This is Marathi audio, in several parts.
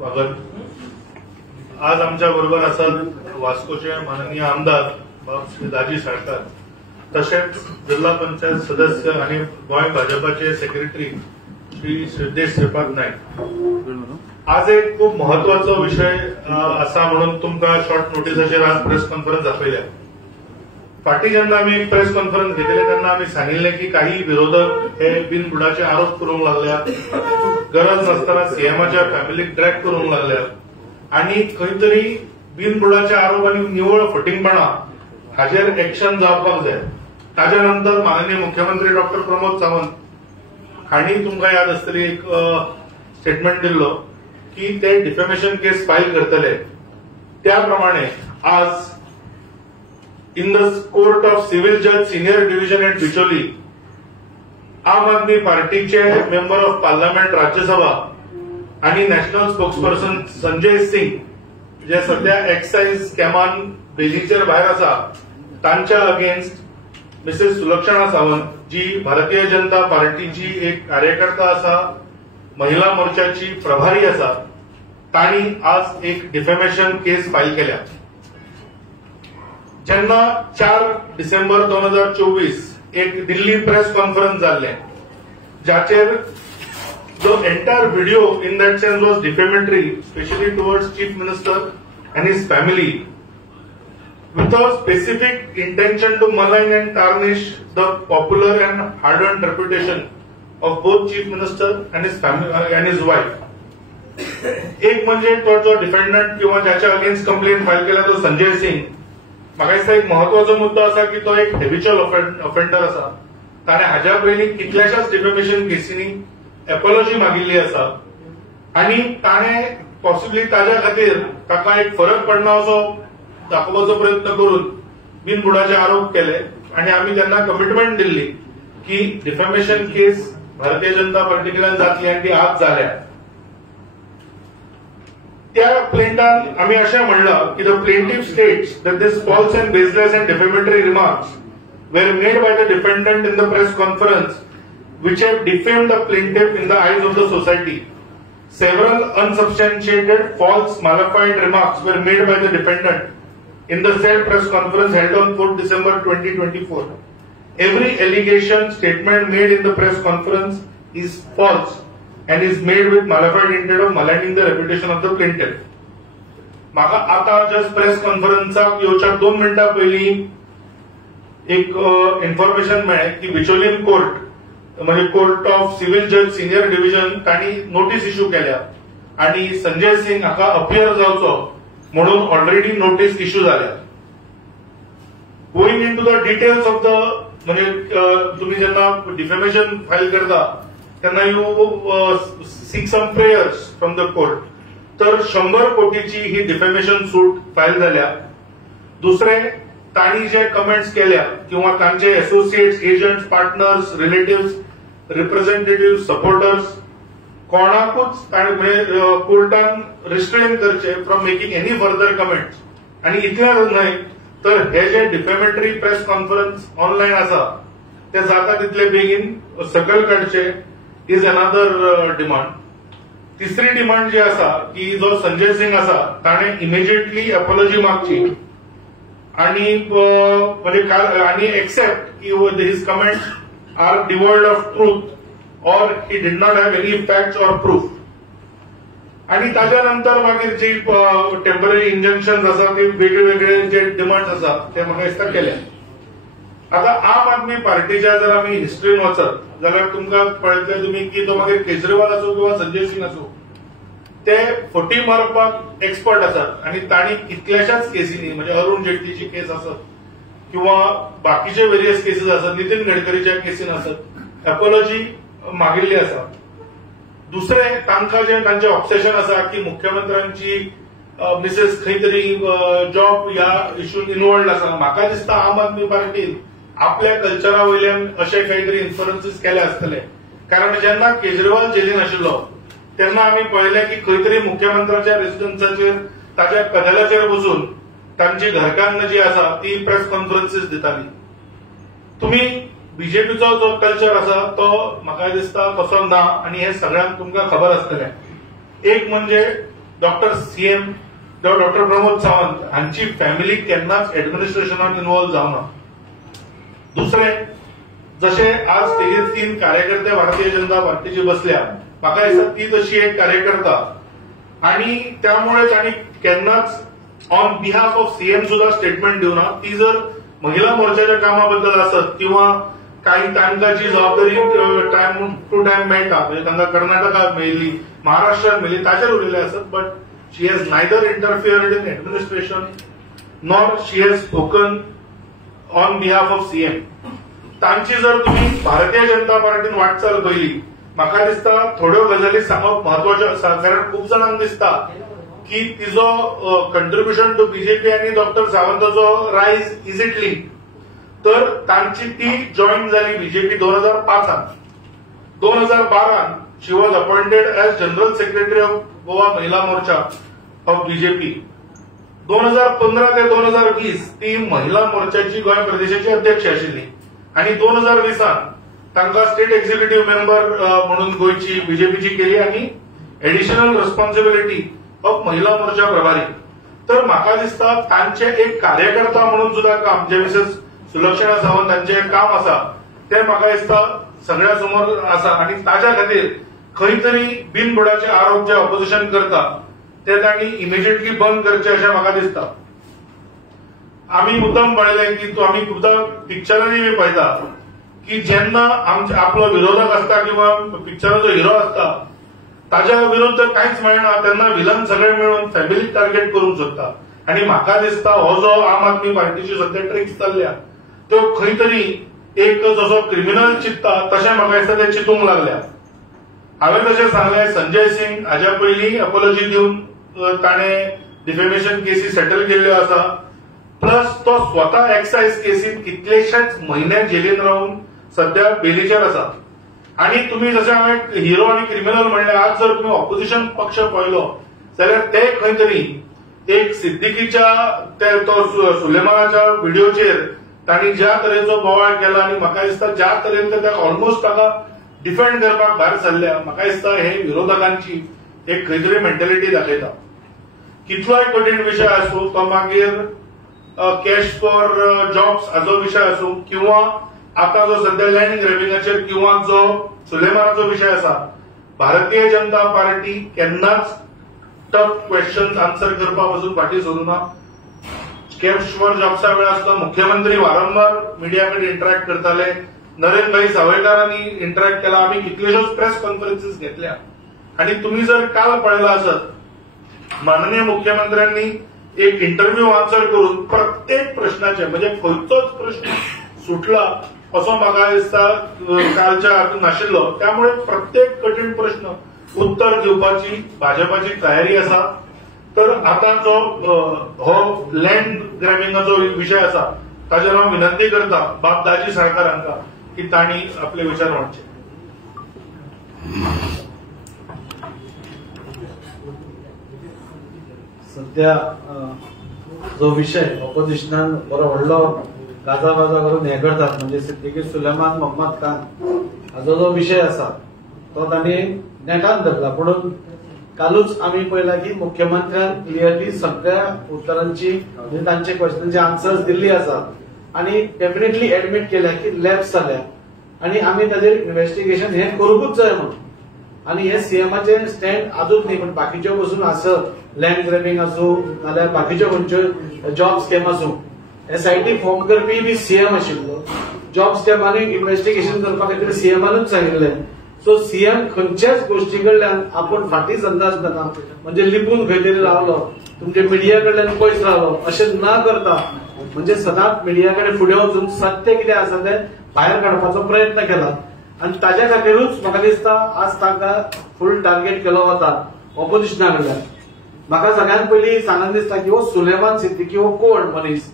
स्वागत. आज आमच्या बरोबर आसात वास्कोचे माननीय आमदार बाब श्री दाजी साळकार, तसेच जिल्हा पंचायत सदस्य आणि गोय भाजपाचे सेक्रेटरी श्री सिद्धेश श्रीपाद नाईक. आज एक खूप महत्वाचा विषय असा म्हणून तुमका शॉर्ट नोटीसाचेर आज प्रेस कॉन्फरन्स आपयल्या. फाटी जेन्ना आम्ही एक प्रेस कॉन्फरन्स घेतले तेन्ना आम्ही सांगिल्ले की काही विरोधक हे बिनबुडाचे आरोप करूंक लागल्यात, गरज नसताना सीएमाच्या फॅमिलीक ड्रॅग करूंक लागल्यात आणि खंय तरी बिनबुडाचे आरोप आणि निवळ फटिंगपणा हाचेर एक्शन जावपाक जाय. ताच्या नंतर माननीय मुख्यमंत्री डॉक्टर प्रमोद सावंत हांणी तुमकां याद आसतली एक स्टेटमेंट दिल्लो की ते डिफेमेशन केस फायल करतले. त्या प्रमाणे आज in the court of civil judge senior division at Bicholim आम आदमी पार्टीचे मेंबर ऑफ पार्लमेंट राज्यसभा आणि नॅशनल स्पोक्सपर्सन संजय सिंग जे सध्या एक्साइज स्कॅमान बेलीचेर भायर आसा तांच्या अगेन्स्ट मिसेस सुलक्षणा सावंत जी भारतीय जनता पार्टीची एक कार्यकर्ता आसा, महिला मोर्चाची प्रभारी आसा, तांणी आज एक डिफेमेशन केस फायल केल्या. जेन्ना 4 डिसेंबर 2024 एक दिल्ली प्रेस कॉन्फरन्स जाल्ले जाचेर जो entire video in that sense was defamatory specially towards chief minister and his family with a specific intention to malign and tarnish the popular and hard-earned reputation of both chief minister and his family and his wife. एक म्हणजे तो जो डिफेंडंट किंवा ज्याच्या अगेन्स्ट कंप्लेंट फायल केला तो संजय सिंग. म्हाका दिसता एक महत्वाचो मुद्दो आसा की तो एक हेबिच्युअल ऑफेंडर आसा. ताणें हाच्या पयलीं कितल्याशाच डिफेमेशन केसींनी एपॉलॉजी मागिल्ली आसा आणि ताणें पॉसिबली ताच्या खातीर ताका एक फरक पडना असो दाखोवपाचो प्रयत्न करून बिनबुडाचे आरोप केले आणि आम्ही त्यांना कमिटमेंट दिल्ली की डिफेमेशन केस भारतीय जनता पार्टीकडल्यान जातली आणि ती आज जाल्या. त्या प्लेंटान आम्ही अशें म्हणलां की the plaintiff states that this false and baseless and defamatory remarks were made by the defendant in the press conference which have defamed the plaintiff in the eyes of the society. Several unsubstantiated, false, malafide remarks were made by the defendant in the said press conference held on 4th December 2024. Every allegation, statement made in the press conference is false and is made with malafide intent of maligning the reputation of the plaintiff. म्हाका आता जस्ट प्रेस कॉन्फरन्साक येवच्या 2 मिनिटां पयलीं एक इन्फॉर्मेशन मेळ्ळें की बिचोलीन कोर्ट म्हणजे कोर्ट ऑफ सिव्हिल जज सिनियर डिव्हिजन तांणी नोटीस इश्यू केल्या आणि संजय सिंग हाका अपियर जावचो म्हणून ऑलरेडी नोटीस इश्यू जाल्या. Going in to the details of the म्हणजे तुम्ही जेन्ना डिफेमेशन फायल करता तेन्ना you seek some prayers from the court. तर 100 कोटीची ही डिफेमेशन सूट फायल जाल्या. दुसरे तांणी जे कमेंट्स केल्या किंवा तांचे associates, agents, partners, relatives, representative, supporters कोणाकूच कोर्टान रिस्ट्रेन करचे from making any further comments. आणि इतलेंच न्हय तर हे जे डिफेमेटरी प्रेस कॉन्फरन्स ऑनलायन आसा ते जाता तितले बेगीन सकयल काडचे इज अनादर डिमांड. तिसरी डिमांड जी आसा की जो संजय सिंग आसा ताणें इमिजिएटली अपॉलॉजी मागची आणि म्हणजे accept his comments are devoid of truth और he did not have any facts और प्रूफ. आणि ताच्या नंतर मागीर जी टेम्पररी इंजंक्शन आसा ती वेगळे वेगळे जे डिमांड्स आसा ते म्हाका दिसता केल्या. आता आम आदमी पार्टीच्या जर आमी हिस्ट्रीन वचत जाल्यार तुमकां पळयतले तुमी की तो मागीर केजरीवाल आसूं किंवा संजय सिंग आसूं ते फटी मारपाक एक्सपर्ट आसात आणि तांणी कितल्याशाच केसींनी म्हणजे अरुण जेटलीची केस आसत किंवा बाकीचे वेरियस केसीस आसात, नितीन गडकरीच्या केसीन आसत, एपॉलॉजी मागिल्ली आसा. दुसरे तांकां जे तांचे ऑब्सेशन आसा की मुख्यमंत्र्यांची मिसेस खंय तरी जॉब ह्या इश्यून इन्वॉल्ड आसा. म्हाका दिसता आम आदमी पार्टीन आपल्या कल्चरा वयल्यान अशे खंय तरी इन्फ्लुएन्सीस केले आसतले. कारण जेन्ना केजरीवाल जेलीन आशिल्लो तेन्ना आमी पळयलें की खंय तरी मुख्यमंत्र्याच्या रेसिडेन्साचेर ताच्या कदेलाचेर बसून तांची घरकान्न जी आसा ती प्रेस कॉन्फरन्सीस दिताली. तुम्ही बीजेपीचो जो कल्चर आसा तो म्हाका दिसता तसो ना आणि हे सगळ्यांक तुमकां खबर आसतलें. एक म्हणजे डॉक्टर सीएम किंवा डॉक्टर प्रमोद सावंत हांची फॅमिली केन्नाच एडमिनिस्ट्रेशनात इन्वॉल्व जावना. दुसरें, जशे आज तेगेर 3 कार्यकर्ते भारतीय जनता पार्टीचे बसल्या, म्हाका दिसता ती तशी एक कार्यकर्ता आणि त्यामुळे तांणी केन्नाच ऑन बिहाफ ऑफ सीएम सुद्धा स्टेटमेंट दिवना. ती जर महिला मोर्चाच्या कामाबद्दल असत किंवा काही तांकां जी जबाबदारी टायम टू टायम मेळटा, म्हणजे तांकां कर्नाटकात मेळिल्ली, महाराष्ट्रात मेळिल्ली, ताचेर उलयले असत. But she has neither interfered in administration nor she has spoken on behalf of CM. तांची जर तुम्ही भारतीय जनता पार्टीन वाटचाल पयली, म्हाका दिसता थोड्यो गजाली सांगप म्हत्वाच्यो आसा. कारण खूप जाणांक दिसता की तिजो कंट्रिब्युशन टू बीजेपी आणि डॉक्टर सावंताचो रायज इज इट लिंक. तर तांची ती जॉईन झाली BJP 2005. 2012 she was appointed as general secretary of Goa Mahila Morcha of BJP. 2015 ते 2020 ती महिला मोर्चाची गोंय प्रदेशाची अध्यक्ष आशिल्ली आणि 2020 तांकां स्टेट एक्झिक्युटिव्ह मेंबर म्हणून गोयची बीजेपीची केली आणि एडिशनल रिस्पॉन्सिबिलिटी ऑफ महिला मोर्चा प्रभारी. तर म्हाका दिसता तांचे एक कार्यकर्ता म्हणून सुद्धा काम जे मिसेस सुलक्षणा सावंत हांचे काम आसा ते म्हाका दिसता सगळ्या समोर आसा आणि ताच्या खातीर खंय तरी बिनबुडाचे आरोप जे ऑपोजिशन करता ते तांणी इमिजिएटली बंद करचे अशें म्हाका दिसता. आमी मुद्दम पळयलें की आमी खुबदां पिक्चरांनी बी पळयता की जेन्ना आपलो विरोधक आसता किंवा पिक्चराचो हिरो आसता ताच्या विरुद्ध कांयच मेळना तेन्ना विलन सगळे मेळून फॅमिलीक टार्गेट करूंक सोदता. आणि म्हाका दिसता हो जो आम आदमी पार्टीची सध्या ट्रिक्स चल्ल्या त्यो खंय तरी एक जसो क्रिमिनल चित्ता तशें म्हाका दिसता ते चिंतूंक लागल्या. हांवें तशें सांगलें संजय सिंग हाज्या पयलीं अपॉलॉजी दिवन ताणें डिफेमेशन केसी सेटल केल्ल्यो आसा. प्लस तो स्वता एक्सायज केसीत कितलेशेच म्हयने जेलीन रावन सध्या बेलीचेर आसा. आणि तुम्ही जशें हांवें हिरो आनी क्रिमिनल म्हणलें, आज जर तुम्ही ऑपोजिशन पक्ष पळयलो जाल्यार ते खंय तरी एक सिद्दीकीच्या तो सुलेमानाच्या व्हिडिओचेर तांणी ज्या तरेचो बोवाळ केला आणि म्हाका दिसता ज्या तरेन ते ऑलमोस्ट ताका डिफेंड करपाक भायर सरल्या, म्हाका दिसता हे विरोधकांची एक खंय तरी मेंटॅलिटी दाखयता. कितलोय कठीण विशय आसूं, तो मागीर कॅश फॉर जॉब्स हाचो विशय आसूं किंवा आता जो सध्या लँड ग्रॅबिंगाचेर किंवा जो सुलेमानाचो विशय आसा, भारतीय जनता पार्टी केन्नाच टफ क्वेश्चन्स आन्सर करपा पासून फाटीं सरूना. कॅश फॉर जॉब्सा वेळ आसलो मुख्यमंत्री वारंवार मिडिया कडेन इंटरॅक्ट करताले, नरेंद्रभाई सावयकारांनी इंटरॅक्ट केला, आमी कितल्योश्योच प्रेस कॉन्फरन्सीस घेतल्या. आणि तुम्ही जर काल पळयला आसत माननीय मुख्यमंत्र्यांनी एक इंटरव्ह्यू आन्सर करून प्रत्येक प्रश्नाचे म्हणजे खंयचोच प्रश्न सुटला असो म्हाका दिसता कालच्या हातून नाशिल्लो. त्यामुळे प्रत्येक कठीण प्रश्न उत्तर दिवपाची भाजपाची तयारी आसा. तर आता जो हो लँड ग्रॅबिंगाचो विशय आसा ताचेर हांव विनंती करता बाब दाजी सरकारांका की तांणी आपले विचार मांडचे. सध्या जो विषय ऑपोजिशनान बरो व्हडलो गाजावाजा करून हे करतात म्हणजे सिद्दीकी सुलेमान मोहम्मद खान हाचो जो विशय आसा तो तांणी नेटान धरला. पूण कालूच आमी पळयला की मुख्यमंत्र्यान क्लियरली सगळ्या उत्तरांची म्हणजे तांचे क्वेश्चनचे आन्सर्स दिल्ली आसा आणि डेफिनेटली एडमिट केल्या की लॅप्स जाल्या आणि आमी ताचेर इन्व्हेस्टिगेशन हे करूंकूच जाय म्हणून. आणि हे सीएमाचे स्टँड आजूच न्ही पण बाकीच्यो पसून आसत लँड ग्रॅबिंग आसूं नाल्यार बाकीच्यो खंयच्यो जॉब स्कॅम आसूं एसआयटी फॉर्म करपी बी सीएम आशिल्लो. जॉब स्कॅमांनी इन्व्हेस्टिगेशन करपा खातीर सीएमानूच सांगिल्लें. सो सीएम खंयच्याच गोष्टी कडल्यान आपूण फाटीं अंदाज नाका म्हणजे लिपून खंय तरी रावलो तुमचे मिडिया कडल्यान पयस रावलो अशें ना करता म्हणजे सदांच मिडिया कडेन फुडें वचून सत्य कितें आसा तें भायर काडपाचो प्रयत्न केला. आणि ताच्या खातीरूच म्हाका दिसता आज तांकां फूल टार्गेट केलो वता ऑपोजिशना कडल्यान. म्हाका सगळ्यात पयलीं सांगन दिसता की हो सुलेमान सिद्दीकी हो कोण मनीस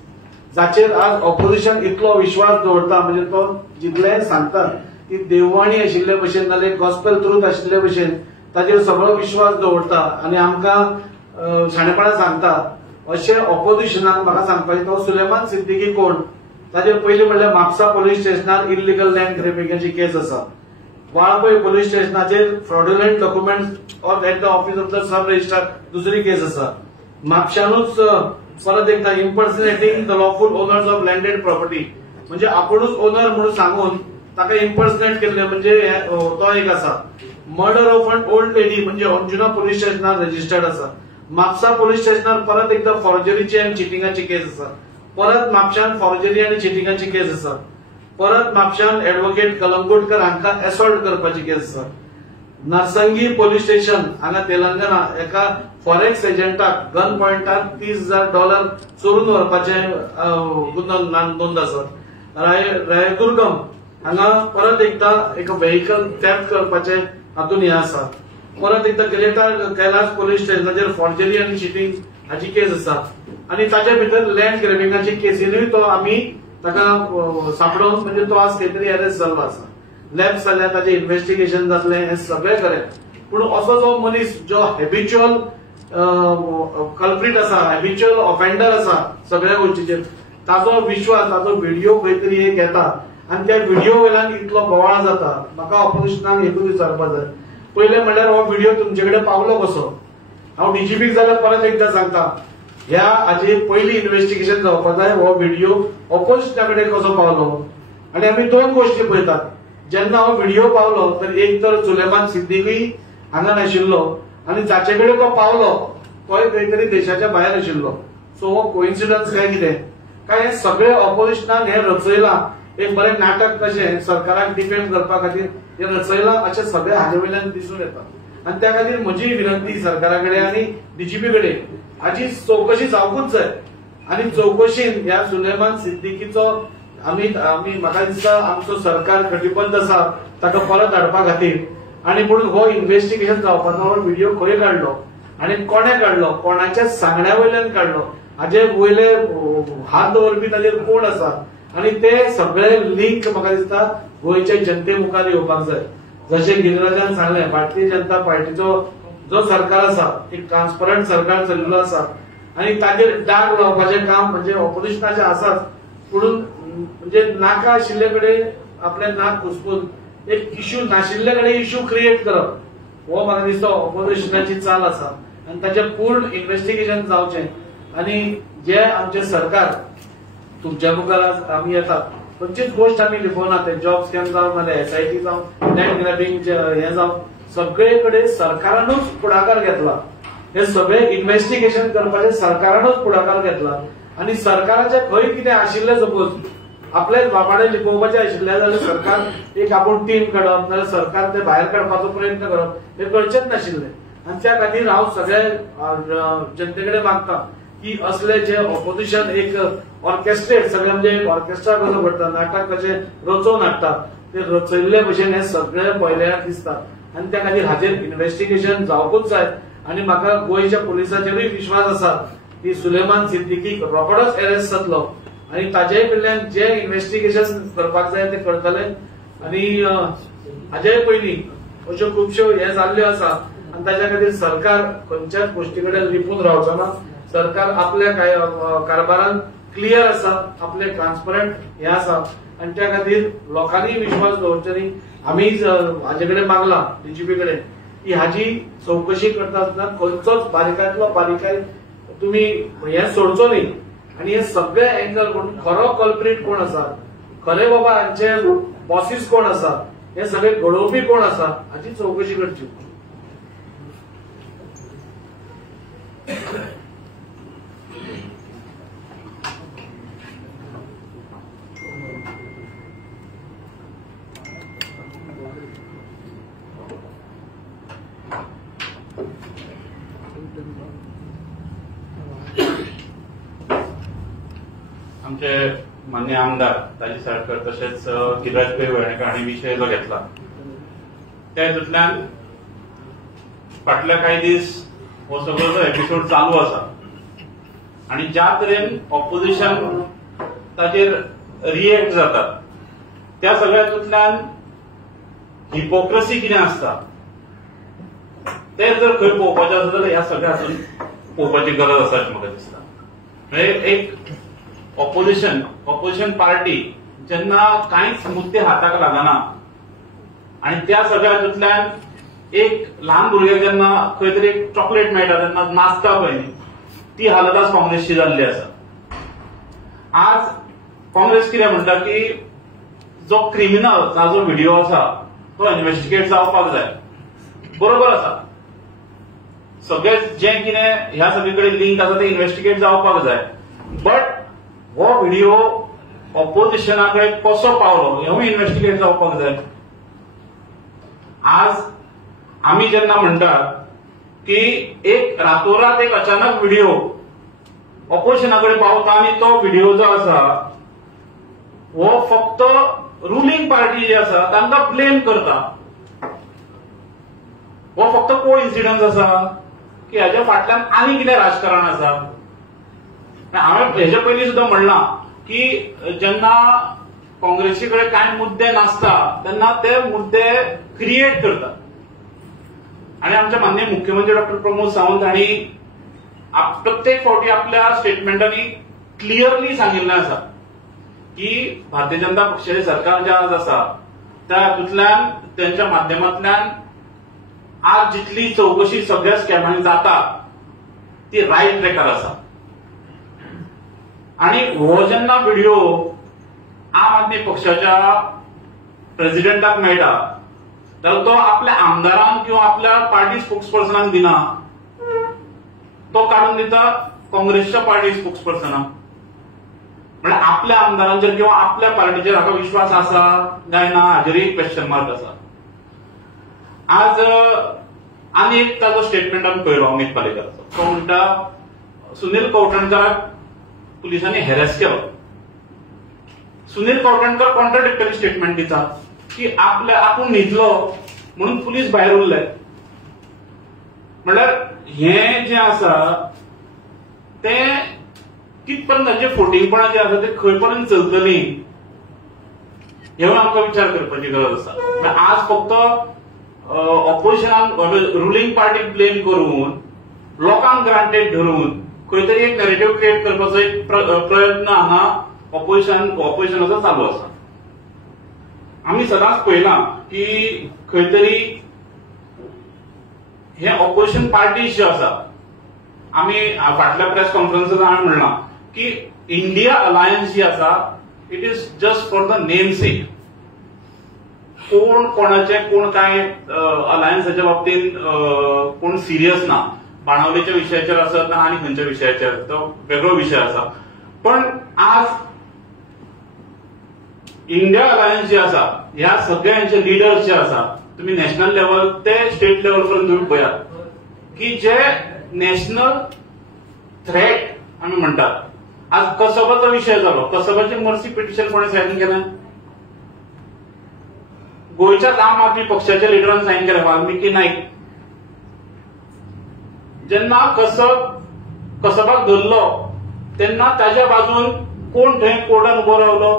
जाचेर आज ऑपोजिशन इतलो विश्वास दवरता. म्हणजे तो जितले सांगता की देववाणी आशिल्ले भशेन नाल्यार गॉस्पेल ट्रूथ आशिल्ले भशेन ताचेर सगळो विश्वास दवरता आणि आमकां शाणेपणां सांगता अशें ऑपोजिशनाक म्हाका सांगपाचें तो सुलेमान सिद्दीकी कोण. ताचेर पयलीं म्हणल्यार म्हापसा पोलीस स्टेशनार इल्लिगल लँड ग्रॅबिंगाची केस आसा. वाळपय पोलीस स्टेशनाचेर fraudulent document of at the office of the sub registrar दुसरी केस आसा. म्हापशानूच परत एकदा impersonating the lawful owners of landed property, म्हणजे आपुणूच ओनर म्हणून सांगून ताका इम्पर्सनेट केले, म्हणजे तो एक आसा. Murder of an old lady म्हणजे अंजुना पोलीस स्टेशनार रजिस्टर्ड आसा. म्हापसा पोलीस स्टेशनार परत एकदा फॉर्जरीची आनी चिटिंगाची केस आसा. परत म्हापशान फॉर्जरी आनी चिटिंगाची केस आसा. परत म्हापशान एडवोकेट कलंगुटकर हांकां एसॉल्ट करपाची केस आसा. नरसंगी पोलीस स्टेशन हांगा तेलंगणा एका फॉरेक्स एजंटाक गन पॉइंटार $30,000 चोरून व्हरपाचे गुन्हो नोंद आसा. रायदुर्गम हांगा परत एकदा एक व्हेकल थेफ्ट करपाचे हातून हे आसा. परत एकदा ग्रेटर कैलास पोलीस स्टेशनाचेर फॉर्जरी आनी चिटिंग हाची केस आसा. आनी ताचे भितर लँड ग्रेबिंगाची केसीनूय तो आमी ताका सापडोवन म्हणजे तो आज खंय तरी अरेस्ट जाल्लो आसा. लॅप्स जाल्यार ताचे इन्व्हेस्टिगेशन जातले हे सगळे खरें. पूण असो जो मनीस जो हॅबिच्युअल कल्प्रीट आसा, हॅबिच्युअल ऑफेंडर आसा सगळ्या गोष्टीचेर, ताचो विश्वास ताचो व्हिडिओ खंय तरी एक येता आनी त्या व्हिडिओ वयल्यान इतलो बोवाळ जाता. म्हाका ऑपोजिशनाक एकूच विचारपाक जाय, पयलें म्हणल्यार हो व्हिडिओ तुमचे कडेन पावलो कसो? हांव डीजीपीक जाल्यार परत एकदा सांगता, ह्या हाची पयली इन्व्हेस्टिगेशन जावपाक जाय. हो व्हिडिओ ऑपोजिशना कडेन कसो पावलो? आनी आमी दोन गोष्टी पळयतात. जेन्ना हो व्हिडिओ पावलो तर एक तर सुलेमान सिद्दीकी हांगा नाशिल्लो आनी जाचे कडेन तो पावलो तोय खंय तरी देशाच्या भायर आशिल्लो. सो हो कोइन्सिडन्स काय कितें? काय हे सगळे ऑपोजिशनान हे रचयलां एक बरें नाटक कशें सरकाराक डिफेंड करपा खातीर हे रचयलां अशें सगळे हाजे वयल्यान दिसून येता. आनी त्या खातीर म्हजी विनंती सरकारा कडेन आनी डीजीपी कडेन हाची चवकशी जावपूच जाय. आनी चवकशीन ह्या सुलेमान सिद्दीकीचो आमी म्हाका दिसता आमचो सरकार कटिबद्ध आसा ताका परत हाडपा खातीर. आनी म्हणून हो इन्व्हेस्टिगेशन जावपाचो हो व्हिडिओ खंय काडलो आनी कोणे काडलो, कोणाच्या सांगण्या वयल्यान काडलो, हाजे वयले हात दवरपी ताचेर कोण आसा आनी ते सगळे लिंक म्हाका दिसता गोंयच्या जनते मुखार येवपाक जाय. जशें गिरिराजान सांगलें, भारतीय जनता पार्टीचो जो सरकार आसा एक ट्रान्सपरंट सरकार चलिल्लो आसा आनी ताचेर डाग लावपाचें काम म्हणजे ऑपोजिशनाचें आसाच. पूण म्हणजे नाका आशिल्ले कडेन आपले नाक घुसपून एक इश्यू नाशिल्ले कडेन इश्यू क्रिएट करप हो म्हाका दिसता ऑपोजिशनाची चाल आसा. आनी ताचें पूर्ण इन्व्हेस्टिगेशन जावचें. आनी जे आमचे सरकार तुमच्या मुखार आमी येतात खंयचीच गोष्ट आमी लिपोवना. ते जॉब स्कॅम जावं नाल्यार SIT जावं लँड ग्रॅबिंग हे जावं सगळे कडेन सरकारानूच पुढाकार घेतला. हे सगळे इन्व्हेस्टिगेशन करपाचे सरकारानूच पुढाकार घेतला. आनी सरकाराचे खंय कितें आशिल्लें सपोज आपलेच बाबाडे लिपोवपाचे आशिल्ले जाल्यार सरकार एक आपूण टीम काडप नाल्यार सरकार ते भायर काडपाचो प्रयत्न करप हे करचेच नाशिल्ले. आनी त्या खातीर हांव सगळे जनते कडेन मागता की असले जे ऑपोजिशन एक ऑर्केस्ट्रेट सगळे म्हणजे एक ऑर्केस्ट्रा कसो करता, नाटक कशें रचोवन हाडटा ते रचयल्ले भशेन हे सगळे पळयल्यार दिसता. आनी त्या खातीर हाचेर इन्व्हेस्टिगेशन जावपूच जाय. आनी म्हाका गोंयच्या पुलिसाचेरूय विश्वास आसा की सुलेमान सिद्दीकीक रोखडोच अरेस्ट जातलो आनी ताचे कडल्यान जे इन्व्हेस्टिगेशन करपाक जाय ते करतले. आनी हाचे पयलीं अश्यो खुबश्यो हे जाल्ल्यो आसा आनी ताच्या खातीर सरकार खंयच्याच गोष्टी कडेन लिपून रावचो ना. सरकार आपल्या कारभारान क्लियर आसा, आपले ट्रान्सपरंट हे आसा आनी त्या खातीर लोकांनी विश्वास दवरचो न्ही. आमी हाजे कडेन मागला डीजीपी कडेन की हाची चवकशी करता आसतना खंयचोच बारीकांतलो बारीकाय तुमी हे सोडचो न्ही. आनी हे सगळे एंगल म्हणून खरो कल्प्रीट कोण आसा, खरे बाबा हांचे बॉसीस कोण आसा, हे सगळे घडोवपी कोण आसा हाची चवकशी करची. आमचे मान्य आमदार ताजी साळकर तशेंच गिरीराज वेर्णेकर हांणी विशय जो घेतला त्या हितूंतल्यान फाटले कांय दीस हो सगळो जो एपिसोड चालू आसा आनी ज्या तरेन ऑपोजिशन ताचेर रिएक्ट जातात त्या सगळ्या हितूंतल्यान हिपोक्रेसी कितें आसता ते जर खंय पळोवपाचें आसा जाल्यार ह्या सगळ्या हातूंत पळोवपाची गरज आसा अशें म्हाका दिसता. म्हणजे एक ऑपोजिशन पार्टी जेन्ना कांयच मुद्दे हाताक लागना आणि त्या सगळ्या हातूंतल्यान एक ल्हान भुरग्याक जेन्ना खंय तरी एक चॉकलेट मेळटा तेन्ना नाचता पळय न्ही, ती हालत आज काँग्रेसची जाल्ली आसा. आज काँग्रेस कितें म्हणटा की जो क्रिमिनल जो व्हिडिओ आसा तो इन्व्हेस्टिगेट जावपाक जाय. बरोबर आसा, सगळे जे कितें ह्या सगळीकडे लिंक आसा ते इन्व्हेस्टिगेट जावपाक जाय. बट हो व्हिडिओ ऑपोजिशनाकडे कसो पावलो हेवूय इन्व्हेस्टिगेट जावपाक जाय. आज आम्ही जेन्ना म्हणटात की एक रातोरात एक अचानक व्हिडिओ ऑपोजिशनाकडे पावता आणि तो व्हिडिओ जो आसा हो फक्त रुलिंग पार्टी जी आसा तांकां ब्लेम करता. हो फक्त को इन्सिडन्स आसा की हाच्या फाटल्यान आनी कितें राजकारण आसा. हांवें हेच्या पयलीं सुद्दां म्हणलां की जेन्ना काँग्रेसी कडेन कांय मुद्दे नासता तेन्ना ते मुद्दे क्रिएट करतात. आणि आमचे माननीय मुख्यमंत्री डॉक्टर प्रमोद सावंत हांणी प्रत्येक फावटी आपल्या स्टेटमेंटांनी क्लियरली सांगिल्लें आसा की भारतीय जनता पक्षाचें सरकार जें आज आसा त्या हातूंतल्यान त्यांच्या माध्यमांतल्यान आज जितली चौकशी सगळ्या स्कॅमांनी जाता ती रायट ट्रॅकार आसा. आणि हो जेन्ना व्हिडिओ आम आदमी पक्षाच्या प्रेसिडेंटाक मेळटा तर तो आपल्या आमदारांक किंवा आपल्या पार्टी स्पोक्सपर्सनाक दिना, तो काढून दिता काँग्रेसच्या पार्टी स्पोक्सपर्सनाक. म्हणजे आपल्या आमदारांचेर किंवा आपल्या पार्टीचेर हाका विश्वास आसा काय ना हाचेरय क्वेश्चन मार्क आसा. आज आनी एक ताजो स्टेटमेंट आमी पळयलो अमित पालेकराचो. तो म्हणटा सुनील कवठणकराक पुलिसांनी हॅरेस केलो. सुनील कवठणकर कॉन्ट्राडिक्टरी स्टेटमेंट दिता की आपूण न्हिदलो म्हणून पुलीस भायर उरले. म्हणल्यार हे जे आसा ते कितपर्यंत तांचे फोटिंगपणां जे आसा ते खंय पर्यंत चलतली हे आमकां विचार करपाची गरज आसा. आज फक्त ऑपोजिशनाक रुलिंग पार्टीक ब्लेम करून लोकांक ग्रांटेड धरून खंय तरी एक नॅरेटिव्ह क्रिएट करपाचो एक प्रयत्न हांगा ऑपोजिशनाचो चालू आसा. आमी सदांच पळयलां की खंय तरी हे ऑपोजिशन पार्टीज जे आसा आमी फाटल्या प्रेस कॉन्फरन्सांत हांवें म्हणलां की इंडिया अलायन्स जी आसा it is just for the name सेक. कोण कोणाचे कोण काय अलायन्साच्या बाबतींत कोण सिरियस ना. बाणावलेच्या विशयाचेर आसत ना आनी खंयच्या विशयाचेर तो वेगळो विशय आसा. पण आज इंडिया अलायन्स जे आसा ह्या सगळ्यांचे लिडर्स जे आसा तुम्ही नॅशनल लेवल ते स्टेट लेवल पर्यंत तुम्ही पळयात की जे नॅशनल थ्रेट आमी म्हणटात. आज कसबाचो विशय जालो. कसबाची मर्सी पिटिशन कोणे सायन केलें? गोंयच्याच आम आदमी पक्षाच्या लिडरान सायन केलें, वाल्मिकी नाईक. जेन्ना कसबाक धरलो तेन्ना ताच्या बाजून कोण थंय कोर्टान उबो रावलो?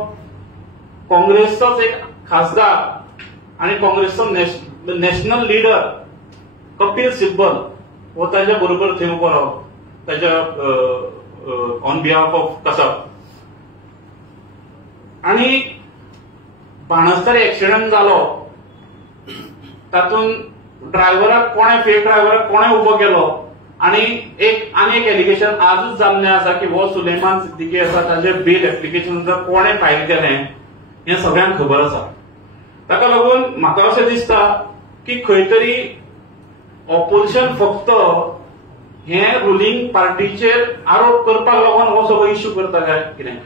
काँग्रेसचोच एक खासदार आणि काँग्रेसचो नॅशनल लिडर कपिल सिब्बल हो ताच्या बरोबर थंय उबो रावलो ताच्या ऑन बिहाफ ऑफ कसब. आणि बाणस्तार एक्सिडंट जालो तातूंत ड्रायव्हराक कोणे फेक ड्रायव्हराक कोणे उबो केलो आणि आनी एक एलिगेशन आजच जाल्लें आसा की हो सुलेमान सिद्दीकी आसा ताचे बेल एप्लिकेशन कोणे फायल केलें हें सगळ्यांक खबर आसा. ताका लागून म्हाका अशें दिसता की खंय तरी ऑपोजिशन फक्त हे रुलिंग पार्टीचेर आरोप करपाक लागून हो सगळो इश्यू करता काय कितें.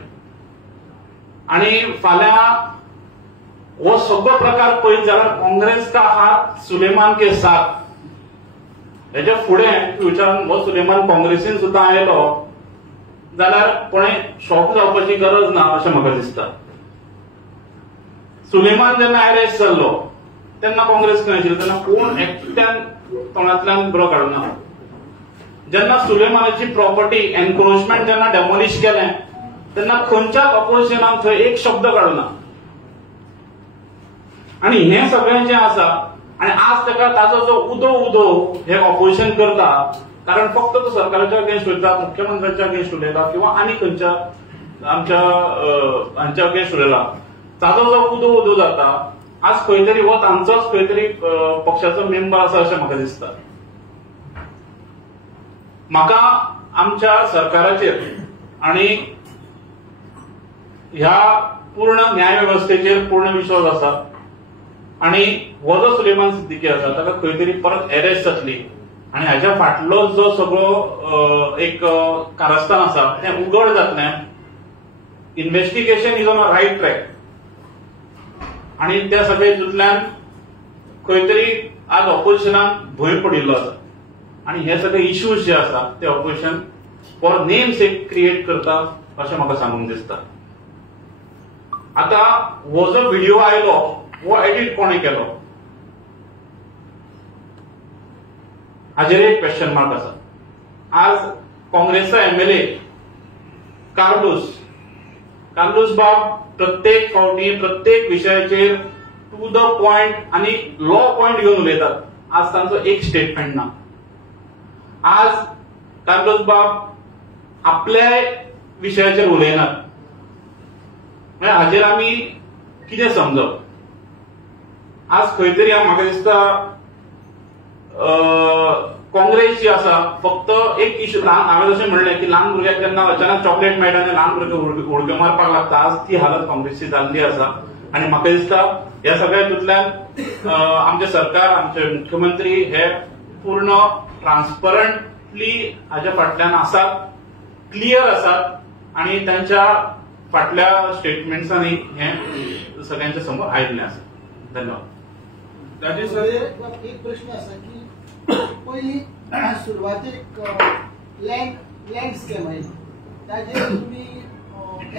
आणि फाल्यां हो सगळो प्रकार पळयत जाल्यार काँग्रेस का हात सुलेमान के साथ हेच्या फुडें फ्युचरान हो सुलेमान काँग्रेसीन सुद्दां आयलो जाल्यार कोणें शॉक जावपाची गरज ना अशें म्हाका दिसता. सुलेमान जेन्ना अरेस्ट जाल्लो तेन्ना काँग्रेस खंय आशिल्ली तेन्ना कोण एकट्यान तोंडांतल्यान बरो काडूना. जेन्ना सुलेमानाची प्रॉपर्टी एनक्रोचमेंट जेन्ना डेमोलिश केलें तेन्ना खंयच्याच ऑपोजिशनान थंय एक शब्द काडूना. आणि हे सगळें जें आसा आणि आज ताका ताजो जो उदो हे ऑपोजिशन करता कारण फक्त तो सरकाराच्या अगेन्स्ट उलयता, मुख्यमंत्र्याच्या अगेन्स्ट उलयता किंवा आनी खंयच्या आमच्या हांच्या अगेन्स्ट उलयला. ताजो जो उदो जाता आज खंय तरी हो तांचोच खंय तरी पक्षाचो मेंबर आसा अशें म्हाका दिसता. म्हाका आमच्या सरकाराचेर आणि ह्या पूर्ण न्याय व्यवस्थेचेर पूर्ण विश्वास आसा आणि हो जो सुलेमान सिद्दीकी आसा ताका खंय तरी परत अरेस्ट जातली आणि हाच्या फाटलो जो सगळो एक कारस्थान आसा तें उघड जातलें. Investigation is on a right track आणि त्या सगळ्या हितूंतल्यान खंय तरी आज ऑपोजिशनाक भंय पडिल्लो आसा आणि हे सगळे इश्यूज जे आसा ते opposition for name sec create करता अशें म्हाका सांगूंक दिसता. आता हो जो व्हिडिओ आयलो हो एडिट कोणे केलो हाजेर एक क्वेश्चन मार्क आसा. आज काँग्रेसचा एमएलए कार्लोस बाब प्रत्येक फावटी प्रत्येक विशयाचेर टू द पॉइंट आणि लॉ पॉइंट घेऊन उलयतात. आज तांचो एक स्टेटमेंट ना. आज कार्लोस बाब आपल्या विशयाचेर उलयनात. हाजेर आमी कितें समजप. आज खंय तरी म्हाका दिसता काँग्रेस जी आसा फक्त एक इश्यू हांवें जशें म्हणलें की ल्हान भुरग्याक जेन्ना अचानक चॉकलेट मेळटा आनी ल्हान भुरगे उडक्यो मारपाक लागता आज ती हालत काँग्रेसची जाल्ली आसा. आणि म्हाका दिसता ह्या सगळ्या हितूंतल्यान आमचे सरकार आमचे मुख्यमंत्री हे पूर्ण ट्रान्सपरंटली हाच्या फाटल्यान आसात, क्लियर आसात आणि त्यांच्या फाटल्या स्टेटमेंट्सांनी हे सगळ्यांच्या समोर आयिल्लें आसा. धन्यवाद. राजेश सर, एक प्रश्न असा की पहिली सुरवातीक लँड स्कॅम आहे ताजेर तुम्ही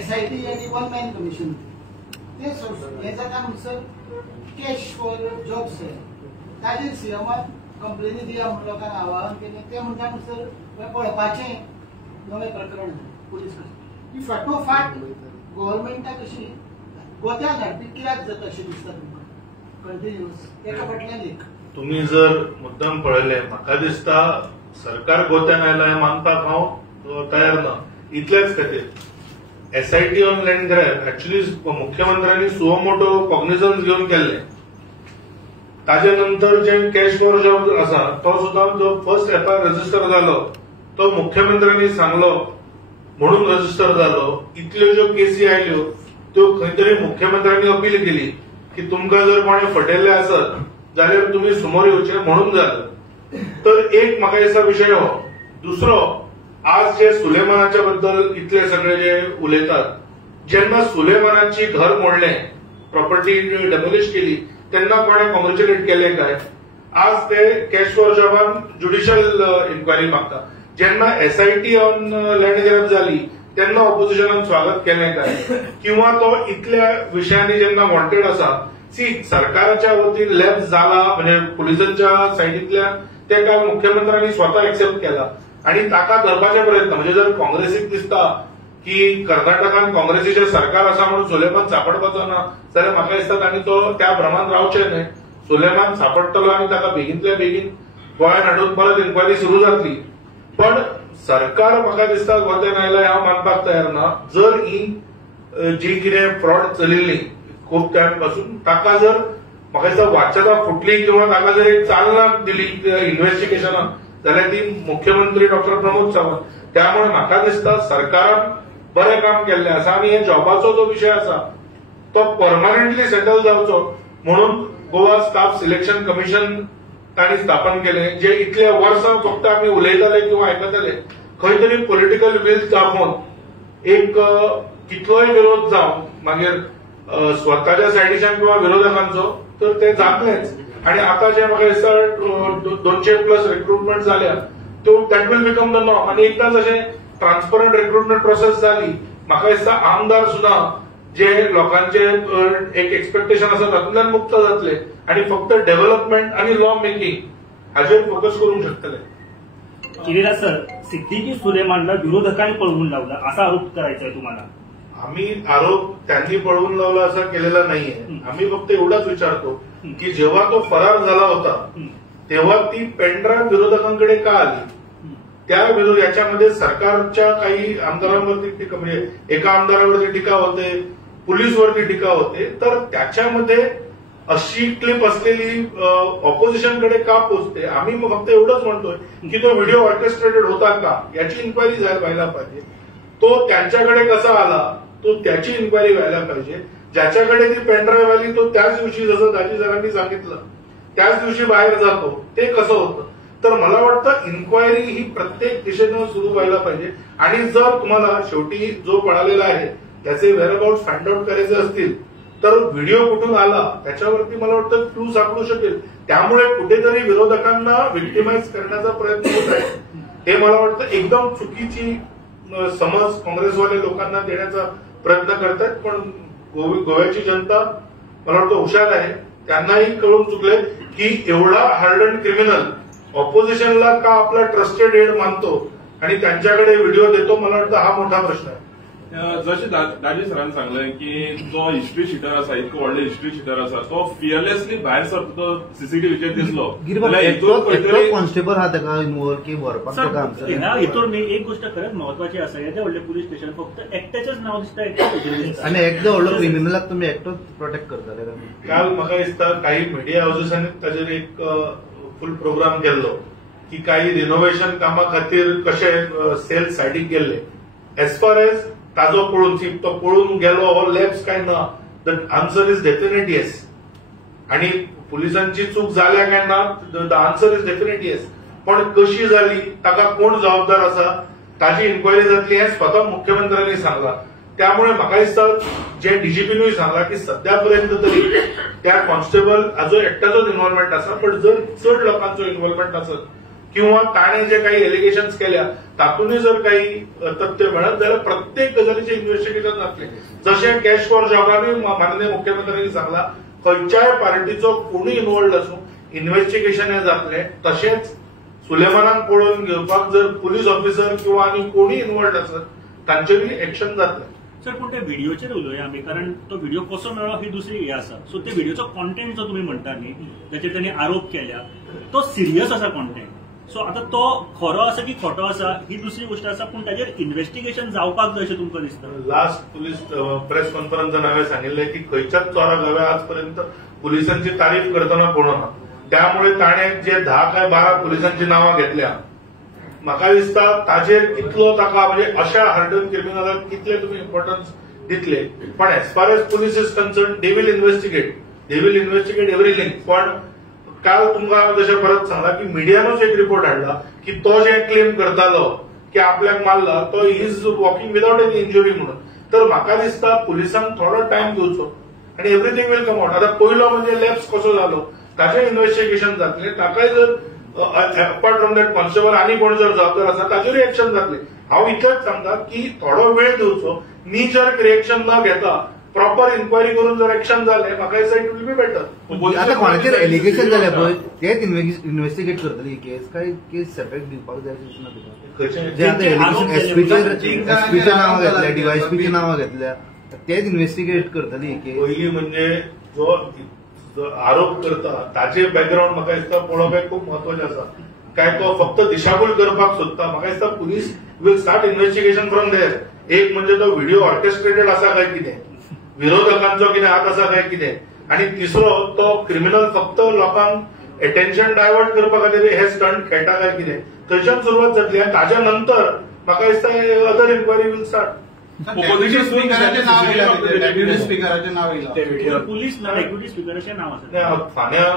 SIT आणि वन मॅन कमिशन ते हे जाता म्हणसर कॅश फॉर जॉब्स ताजेर सीएमान कंप्लेनी दिया म्हणून लोकांक आवाहन केलें. ते म्हणटा म्हणसर पळोवपाचें नवें प्रकरण पुलीस ही फाटोफाट गव्हर्नमेंटाक अशी गोत्यान हाडपी कित्याक जाता अशें दिसता तुमकां कंटिन्युअस एका फाटल्यान एक. तुम्ही जर मुद्दाम पळयले म्हाका दिसता सरकार गोत्यान आयला हे मानपाक हांव तयार ना. इतलेच खातीर SIT on land grab actually मुख्यमंत्र्यांनी सुओ मोटो कॉग्निझन्स घेवन केल्ले. ताजे नंतर जे कॅश फॉर जॉब आसा तो सुद्धा जो फर्स्ट FIR रजिस्टर जालो तो मुख्यमंत्र्यांनी सांगलो म्हणून रजिस्टर जालो. इतल्यो ज्यो केसी आयल्यो त्यो खंय तरी मुख्यमंत्र्यांनी अपील केली की तुमकां जर कोणें फटयल्ले आसत जाल्यार तुम्ही समोर येवचे म्हणून जालं. तर एक म्हाका दिसता विशय हो. दुसरो, आज जे सुलेमानाच्या बद्दल इतले सगळे जे उलयतात, जेन्ना सुलेमानाची घर मोडलें, प्रॉपर्टी डेमोलिश केली तेन्ना कोणें कॉंग्रॅच्युलेट केले काय? आज ते कॅश फॉर जॉबान ज्युडिशियल इन्क्वायरी मागता. जेन्ना SIT ऑन लँड ग्रॅब जाली तेन्ना ऑपोजिशनान स्वागत केलें काय? किंवा तो इतल्या विशयांनी जेन्ना वॉन्टेड आसा सरकाराच्या वतीन लॅब्स जाला म्हणजे पुलिसांच्या सायडींतल्यान ते काल मुख्यमंत्र्यांनी स्वता एक्सेप्ट केला आणि ताका धरपाचे प्रयत्न म्हणजे जर काँग्रेसीक दिसता की कर्नाटकान काँग्रेसीचे सरकार आसा म्हणून सुलेमान सापडपाचो ना जाल्यार म्हाका दिसता तांणी तो त्या भ्रमान रावचे न्हय. सुलेमान सापडटलो आणि ताका बेगींतल्या बेगीन गोंयांत हाडून परत इन्क्वायरी सुरू जातली. पण सरकार म्हाका दिसता गोत्यान आयला हांव मानपाक तयार ना. जर ही जी कितें फ्रॉड चलिल्ली खूप टायमापासून ताका जर म्हाका दिसता वाच्यता फुटली किंवा ताका जर एक चालना दिली इन्व्हेस्टिगेशनाक जाल्यार ती मुख्यमंत्री डॉक्टर प्रमोद सावंत. त्यामुळे म्हाका दिसता सरकारान बरें काम केल्लें आसा आनी हे जॉबाचो जो विशय आसा तो परमनंटली सेटल जावचो म्हणून गोवा स्टाफ सिलेक्शन कमिशन तांणी स्थापन केलें. जे इतले वर्सां फक्त आमी उलयताले किंवा आयकताले खंय तरी पॉलिटिकल विल दाखोवन एक कितलोय विरोध जावं मागीर स्वताच्या सायडीच्यान किंवा विरोधकांचो तर ते जातलेच. आणि आता जे म्हाका दिसता 200+ रिक्रुटमेंट जाल्या त्यो that will become the norm. आणि एकदांच अशें ट्रान्सपरंट रिक्रुटमेंट प्रोसेस जाली म्हाका दिसता आमदार सुद्धा जे लोकांचे एक एक्सपेक्टेशन आसा तातूंतल्यान मुक्त जातले आणि फक्त डेव्हलपमेंट आणि लॉ मेकिंग हाचेर फोकस करूंक शकतले. किरीरा सर, सिद्दीकी सुलेमानला विरोधकांनी पळवून लावला असा आरोप करायचा आहे तुम्हाला? आम्ही आरोप त्यांनी पळवून लावला असा केलेला नाहीये. आम्ही फक्त एवढाच विचारतो की जेव्हा तो फरार झाला होता तेव्हा ती पेनड्राईव्ह विरोधकांकडे का आली? त्या विरोध याच्यामध्ये सरकारच्या काही आमदारांवरती टीका म्हणजे एका आमदारावरती टीका होते, पोलीसवरती टीका होते. तर त्याच्यामध्ये अशी क्लिप असलेली ऑपोजिशनकडे का पोहोचते? आम्ही फक्त एवढंच म्हणतोय की तो व्हिडिओ ऑर्केस्ट्रेटेड होता का याची इन्क्वायरी व्हायला पाहिजे. तो त्यांच्याकडे कसा आला तो त्याची इन्क्वायरी व्हायला पाहिजे. ज्याच्याकडे ती पेनड्राईव्ह आली तो त्याच दिवशी, जसं दाजी सरांनी सांगितलं, त्याच दिवशी बाहेर जातो. ते कसं होतं? तर मला वाटतं इन्क्वायरी ही प्रत्येक दिशेनं सुरू व्हायला पाहिजे. आणि जर तुम्हाला शेवटी जो पळालेला आहे त्याचे वेअरअबाउट फाइंड आउट करायचे असतील तर व्हिडिओ कुठून आला त्याच्यावरती मला वाटतं क्लू सापडू शकेल. त्यामुळे कुठेतरी विरोधकांना विक्टिमाइज करण्याचा प्रयत्न होत आहे. हे मला वाटतं एकदम चुकीची समज काँग्रेसवाले लोकांना देण्याचा प्रयत्न करतायत. पण गोव्याची जनता मला वाटतं हुशार आहे. त्यांनाही कळून चुकले की एवढा हार्डन क्रिमिनल ऑपोजिशनला का आपला ट्रस्टेड एड मानतो आणि त्यांच्याकडे व्हिडिओ देतो. मला वाटतं हा मोठा प्रश्न आहे. जशें दाजी सरान सांगलें की जो हिस्ट्री शिटर आसा, इतको व्हडलो हिस्ट्री शिटर आसा, तो फियरलेसली भायर सरता तो सीसीटीव्हीचेर दिसलो. कॉन्स्टेबल हा ताका इन्वॉल्व की व्हरपाक हितून एक गोष्ट खरंच महत्वाची आसा. येदे व्हडले पुलीस स्टेशन फक्त एकट्याचेच नाव दिसता आनी एकटो व्हडलो क्रिमिनलाक तुमी एकटोच प्रोटेक्ट करताले. काल म्हाका दिसता काही मिडिया हाऊसेसांनी ताजेर एक फुल प्रोग्राम केल्लो की काही रिनोव्हेशन कामा खातीर कशे सेल सायडीक गेल्ले. एज फार एज ताजो पळून तो पळून गेलो हो लॅब्स काय ना, the answer is definite yes. आणि पुलिसांची चूक जाल्या काय ना, the answer is definite yes. पण कशी झाली, ताका कोण जबाबदार आसा, ताची इन्क्वायरी जातली हे स्वतः मुख्यमंत्र्यांनी सांगला. त्यामुळे म्हाका दिसता जे डीजीपीनूय सांगला की सध्यापर्यंत तरी त्या कॉन्स्टेबल हाजो एकट्याचोच इन्व्हॉल्वमेंट आसा. पण जर चड लोकांचो इन्व्हॉल्वमेंट आसत किंवा ताणे जे काही एलिगेशन्स केल्या तातूंतय जर काही तथ्य मेळत जाल्यार प्रत्येक गजालीचे इन्व्हेस्टिगेशन जातले. जशें कॅश फॉर जॉबानूय माननीय मुख्यमंत्र्यांनी सांगला खंयच्याय पार्टीचो कोणूय इन्वॉल्ड आसूं इन्व्हेस्टिगेशन हे जातले. तशेंच सुलेमानाक पळोवन घेवपाक जर पुलीस ऑफिसर किंवा आनी कोणूय इन्वॉल्ड आसत तांचेरूय एक्शन जातलें. सर पूण त्या व्हिडिओचेर उलोवया आमी, कारण तो व्हिडिओ कसो मेळ्ळो ही दुसरी हे आसा. सो ते व्हिडिओचो कॉन्टेंट जो तुमी म्हणटा न्ही, जाचेर तांणी आरोप केल्या, तो सिरियस आसा कॉन्टेंट. सो आता तो खरो आसा की खोटो आसा ही दुसरी गोष्ट आसा. पूण ताजेर इन्व्हेस्टिगेशन जावपाक जाय अशें तुमकां दिसता? लास्ट पुलीस प्रेस कॉन्फरन्सान हांवें सांगिल्लें की खंयच्याच चोराक हांवें आजपर्यंत पुलिसांची तारीफ करतना पळोवना. त्यामुळे ताणें जे 10 काय 12 पुलिसांची नांवां घेतल्या, म्हाका दिसता ताजेर कितलो ताका म्हणजे अशा हार्डन क्रिमिनलाक कितले तुमी इम्पॉर्टन्स दितले. पण as far as police is concern they will investigate everything. पण काल तुमकां जशें परत सांगला की मिडियानूच एक रिपोर्ट हाडला की तो जे क्लेम करतालो की आपल्याक मारला तो is walking without any injury म्हणून. तर म्हाका दिसता पुलिसांक थोडो टायम दिवचो आणि एव्हरीथिंग विल कम आउट. आता पयलो म्हणजे लॅप्स कसो जालो ताचें इन्व्हेस्टिगेशन जातलें. ताकाय जर अपार्ट फ्रॉम दॅट कॉन्स्टेबल आनी कोण जर जबाबदार आसा ताचेरूय एक्शन जातलें. हांव इतलेंच सांगता की थोडो वेळ दिवचो. नी जर रिएक्शन न घेता प्रॉपर इन्क्वायरी करून जर एक्शन जालें म्हाका दिसता इट विल बी बेटर. आता कोणाचेर एलिगेशन जालें पळय तेच इन्व्हेस्टिगेट करतली ही केस काय केस सेपरेट दिवपाक जाय दिसना तुका? जे आता एसपीचें नांव घेतल्या, डीवायएसपीचें नांव घेतल्या, तेच इन्व्हेस्टिगेट करतली ही केस. पयली म्हणजे जो आरोप करता ताचे बॅकग्राऊंड म्हाका दिसता पळोवप खूप महत्वाचें आसा. काय तो फक्त दिशाभूल करपाक सोदता? म्हाका दिसता police will start investigation from there. एक म्हणजे तो व्हिडिओ ऑर्केस्ट्रेटेड आसा काय कितें, विरोधकांचो कितें हात आसा काय कितें, आणि तिसरो तो क्रिमिनल फक्त लोकांक अटेन्शन डायवर्ट करपा खातीर हे स्टंट खेळटा काय कितें, थंयच्यान सुरवात जातली. आनी ताच्या नंतर म्हाका दिसता other inquiry will start. Deputy स्पीकराचें नाव येयलां. पुलीस ना डेप्युटी स्पीकराचें नाव आसा. फाल्यां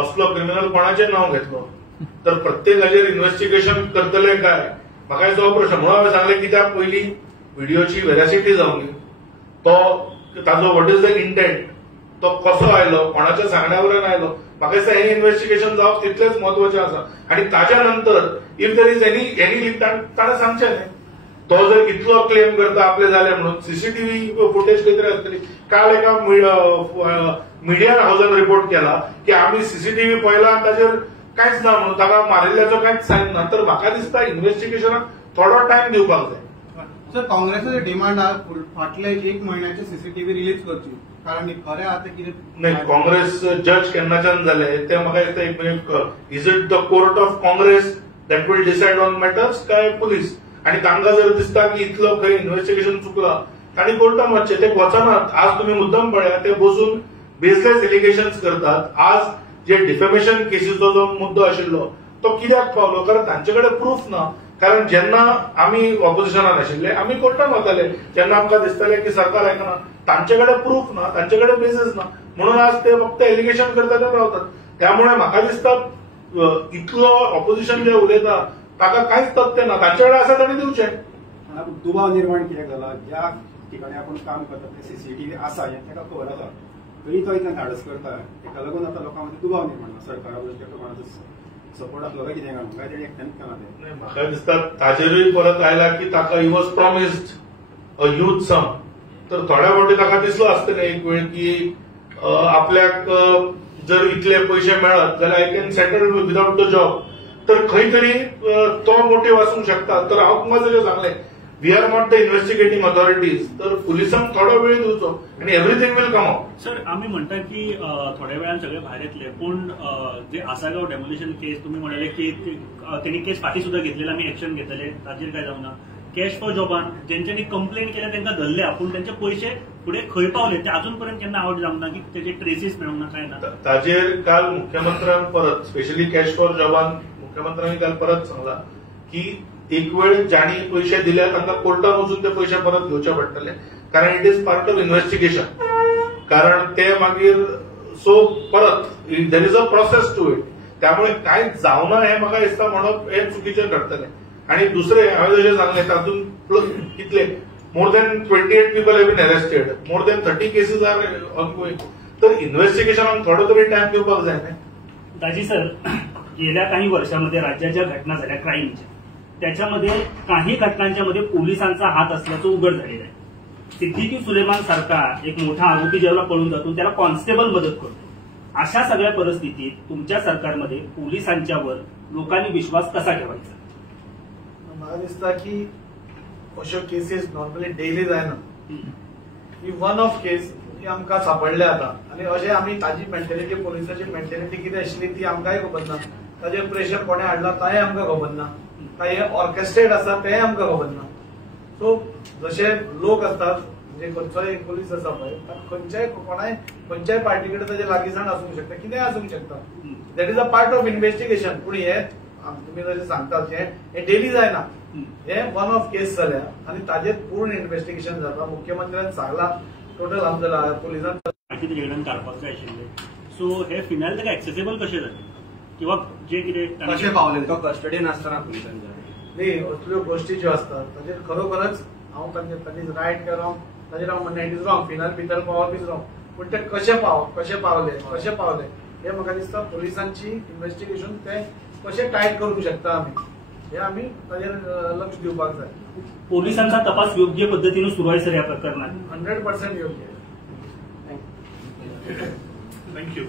असलो क्रिमिनल कोणाचें नाव घेतलो तर प्रत्येक हाजेर इन्व्हेस्टिगेशन करतले काय म्हाका हो प्रश्न. म्हणून हांवें सांगलें की त्या पयली व्हिडिओची वेरासिटी जावंली, तो ताजो वॉट इज द इंटेंट, तो कसो आयलो, कोणाच्या सांगण्यावरून आयलो. म्हाका दिसता हे इन्व्हेस्टिगेशन जावप तितलेच महत्वाचें आसा. आणि ताच्या नंतर if there is any link ताणें सांगचें न्ही. तो जर इतलो क्लेम करता आपले जाले म्हणून सीसीटीव्ही फुटेज खंय तरी आसतली. काल एका मिडिया हाऊसान रिपोर्ट केला की आम्ही सीसीटीव्ही पळयला आनी ताजेर कांयच ना म्हणून, ताका मारिल्ल्याचो कांयच सायन ना. तर म्हाका दिसता इन्व्हेस्टिगेशनाक थोडो टायम दिवपाक जाय. सर काँग्रेसाचो डिमांड हा फाटले 1 महिन्याचे सीसीटीव्ही रिलीज करची, कारण खरें आतां कितें नाही. काँग्रेस जज केन्नाच्यान जाले ते म्हाका दिसता is it the court of Congress that will decide on matters काय पुलीस. आणि तांकां जर दिसता की इतलो खंय इन्व्हेस्टिगेशन चुकला तांणी कोर्टान वचचें. ते वचनात. आज तुम्ही मुद्दम पळया ते बसून बेसलेस एलिगेशन्स करतात. आज जे डिफेमेशन केसीचो जो मुद्दो आशिल्लो तो कित्याक पावलो, कारण तांचेकडे प्रूफ ना. कारण जेन्ना आमी ऑपोजिशनान आशिल्ले आमी कोर्टान वताले, जेन्ना आमकां दिसताले की सरकार आयकना, तांचेकडे प्रूफ ना, तांचेकडे बेसीस ना, म्हणून आज ते फक्त एलिगेशन करतात आनी रावतात. त्यामुळे म्हाका दिसता इतलो ऑपोजिशन जे उलयता ताका कांयच तथ्य ना, तांचेकडे आसा तांणी दिवचें. दुबाव निर्माण कित्याक जाला, ज्या ठिकाणी आपण काम करता ते सीसीटीव्ही आसा हे ताका खबर आसा, तरी तो इतल्यान धाडस करता, ताका लागून आता लोकांमध्ये दुबाव निर्माण जाला. सरकारा वयल्या कोणाचो सपोर्ट आसलो काय कितें काय तेणी एकट्यान केला ते. म्हाका दिसता ताजेरूय परत आयला की ताका he was promised a huge sum. तर थोड्या फावटी ताका दिसलो आसतलें एक वेळ की आपल्याक जर इतले पयशे मेळत जाल्यार I can settle without the job. तर खंय तरी तो मोटिव्ह आसूंक शकता. तर हांव तुमकां जशें सांगलें, we are not the investigating authorities. तर पुलिसांक थोडो वेळ दिवचो आणि everything will come out. Sir, आम्ही म्हणता की थोड्या वेळान सगळे भायर येतले, पण जे आसागांव डेमोलिशन केस तुम्ही म्हणाले की त्यांनी केस फाटी सुद्धा घेतलेली, आम्ही ऍक्शन घेतले, ताजेर काय जावना. कॅश फॉर जॉबान ज्यांच्यानी कंप्लेंट केल्या त्यांना धरले, आपण त्यांचे पैसे पुढे खंय पावले ते अजूनपर्यंत केन्ना आउट जावना, की त्याचे ट्रेसीस मेळूंक ना काय ना. ताजेर काल मुख्यमंत्र्यान परत, स्पेशली कॅश फॉर जॉबान मुख्यमंत्र्यांनी काल परत सांगला की एक वेळ ज्यांनी पैसे दिले तांकां कोर्टान वचून ते पैसे परत घेवचे पडटले, कारण it is part of investigation. कारण ते मागीर सो परत there is a process to it. त्यामुळे काय जावना हे म्हाका दिसता म्हणप हे चुकीचें ठरतलें. आणि दुसरे हांवें जशें सांगलें तातूंत कितले more than 28 people have been arrested, more than 30 cases are ongoing. तर इन्व्हेस्टिगेशनाक थोडो तरी टायम दिवपाक जाय न्ही. दाजी सर, गेल्या काही वर्षामध्ये राज्यात ज्या घटना झाल्या क्राईमच्या, त्याच्यामध्ये काही घटनांच्या मध्ये पोलिसांचा हात असल्याचं उघड झालेलं आहे. सिद्दीकी सुलेमान सारखा एक मोठा आरोपी जेव्हा पळून जातो त्याला कॉन्स्टेबल मदत करतो. अशा सगळ्या परिस्थितीत तुमच्या सरकारमध्ये पोलिसांच्यावर लोकांनी विश्वास कसा ठेवायचा? म्हाका दिसता की अश्यो केसीस नॉर्मली डेली जायना. ही वन ऑफ केस ही आमकां सापडल्या आता, आणि अशें आमी ताजी मेंटेलिटी, पोलिसाची मेंटेलिटी कितें आशिल्ली ती आमकांय खबर ना. ताजेर प्रेशर कोणें हाडला तांय आमकां खबर ना, काय हे ऑर्केस्ट्रेट आसा तेंय आमकां खबर ना. सो जशे लोक असतात, म्हणजे खंयचोय पुलीस आसा पळय, खंयच्याय पार्टी कडेन ताजे लागींसाण आसूंक शकता, कितेंय आसूंक शकता. That is a part of investigation. पूण हे तुम्ही जशें सांगतात हे डेली जायना. हे वन ऑफ केस जाल्या आणि ताजेर पूर्ण इन्व्हेस्टिगेशन जाता. मुख्यमंत्र्यान सांगला टोटल आमच्या पुलिसांन माहिती तेजे कडेन काडपाक जाय आशिल्ले. सो हे फिनायल ताका एक्सेसिबल कशें जालें, किंवा जे कितें कशें पावले तो कस्टडीन आसतना पुलिसांच्या न्ही, असल्यो गोष्टी ज्यो असतात ताजेर खरोखरच हांव तांणी रायट काय रॉंग ताजेर हांव म्हणना इट इज रॉंग. फिनायल भितर पावप इज रॉंग. पूण ते कशें पावले हे म्हाका दिसता पोलिसांची इन्व्हेस्टिगेशन ते कशें टायट करूंक शकता हे आमी ताजेर लक्ष दिवपाक जाय. पोलिसांचा तपास योग्य पद्धतीने सुरू आहे सर या प्रकरणात? 100% योग्य. थँक्यू.